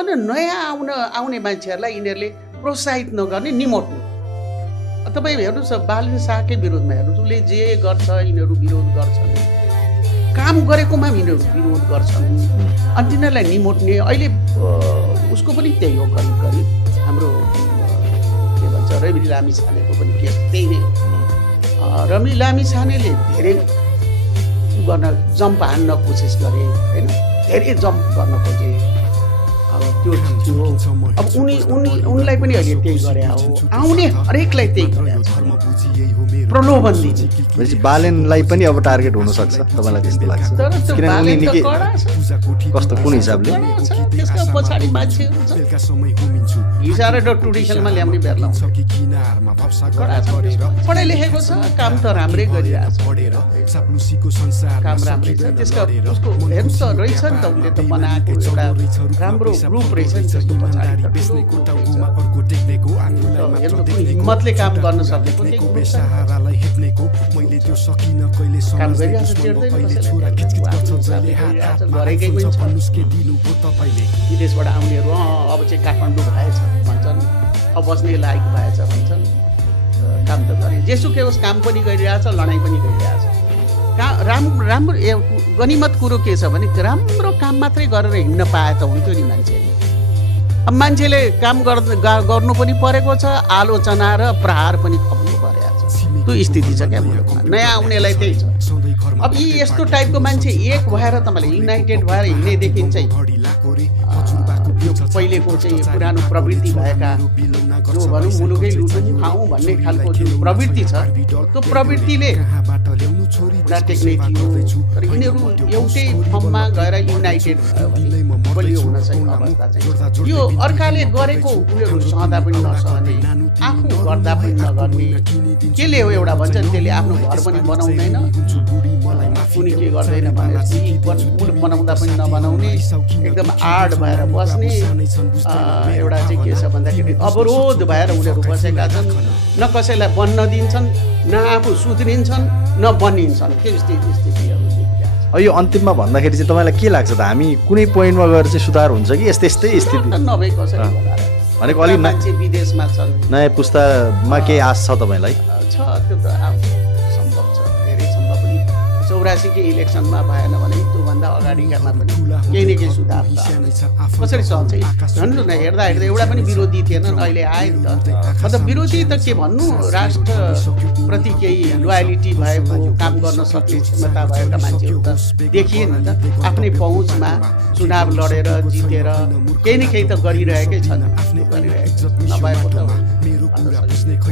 अनि नयाँ आउने मान्छेहरूलाई यिनीहरूले प्रोत्साहित नगर्ने, निमोट्ने। तपाईँ हेर्नुहोस् बालन शाहकै विरोधमा हेर्नुहोस्, उसले जे गर्छ यिनीहरू विरोध गर्छन्, काम गरेकोमा यिनीहरू विरोध गर्छन् अनि तिनीहरूलाई निमोट्ने। अहिले उसको पनि त्यही हो, करिब करिब हाम्रो के भन्छ रवि लामिछानेको पनि केस त्यही नै हो। रवि लामिछानेले धेरै गर्न जम्प हान्न कोसिस गरे होइन, धेरै जम्प गर्न खोजे। अब त्यो थियो। अब उनलाई पनि अहिले त्यही गरे हो, आउने हरेकलाई त्यही गरे, प्रलोभन दिने। बालनलाई पनि अब टार्गेट हुनसक्छ तपाईँलाई त्यस्तो लाग्छ? तर त्यो बालन त कडा छ। कस्तो कुन हिसाबले? त्यसका पछाडि मान्छेहरू छ, हिजो र ट्रेडिसनमा ल्याउने बेला पढाइ लेखेको छ, काम त राम्रै गरिरहेछ, काम राम्रै छ। त्यसका उसको हेर्नु त रहेछ नि त, उसले त बनाएको एउटा राम्रो ग्रुप रहेछ नि त्यसको पछाडि। हेर्नु कुन हिम्मतले काम गर्न सकेको काम गरिरहेछ, गरेकै पनि छ। विदेशबाट आउनेहरू अब चाहिँ काठमाडौँ भएछ भन्छन्, अब बस्ने लायक भएछ भन्छन्, काम त गरे। जेसुकै होस् काम पनि गरिरहेछ, लडाइँ पनि गरिरहेछ। राम्रो गनिमत कुरो के छ भने राम्रो काम मात्रै गरेर हिँड्न पाए त हुन्थ्यो नि मान्छेले। अब मान्छेले काम गर्नु पनि परेको छ, आलोचना र प्रहार पनि खप्नु परेको छ। त्यो स्थिति छ क्या मुलुकमा। नयाँ आउनेलाई त्यही छ। अब यी यस्तो टाइपको मान्छे एक भएर तपाईँले युनाइटेड भएर हिँड्नेदेखि चाहिँ यो पहिलेको चाहिँ पुरानो प्रवृत्ति भएका जो भनौँ मुलुकै लुटौँ खाउँ भन्ने खालको जुन प्रवृत्ति छ, त्यो प्रवृत्तिले पुरा टेक्ने थियो। तर यिनीहरू एउटै ठाउँमा गएर युनाइटेड भयो भने बलियो हुन चाहिँ अवस्था चाहिँ यो अर्काले गरेको उनीहरू सहँदा पनि नसहने, आफू गर्दा पनि नगर्ने। केले हो एउटा भन्छ नि, त्यसले आफ्नो घर पनि बनाउँदैन, कुनै के गर्दैन भनेपछि मुलुक बनाउँदा पनि नबनाउने, एकदम आड भएर बस्ने एउटा चाहिँ के छ भन्दाखेरि अवरोध भएर उनीहरू बसेका छन्। न कसैलाई बन्न दिन्छन्, न आफू सुध्रिन्छन्, न बनिन्छन्। त्यो स्थितिहरू यो अन्तिममा भन्दाखेरि चाहिँ तपाईँलाई के लाग्छ त, हामी कुनै पोइन्टमा गएर चाहिँ सुधार हुन्छ कि यस्तै स्थिति नभए कसरी भनेको अलिक मान्छे विदेशमा छन्, नयाँ पुस्तामा केही आश छ तपाईँलाई? छ, त्यो त सम्भव छ, धेरै सम्भव पनि। 84 के इलेक्सनमा भएन भने त्योभन्दा अगाडिकामा पनि केही न केही सुधार कसरी सहन्छ? भन्नु न, हेर्दा एउटा पनि विरोधी थिएन, अहिले आयो नि त। मतलब विरोधी त के भन्नु, राष्ट्रप्रति केही लोयलिटी भएको, काम गर्न सक्ने क्षमता भएका मान्छेहरू त देखिए नि त। आफ्नै पहुँचमा चुनाव लडेर जितेर केही न केही त गरिरहेकै छन्, नभएको त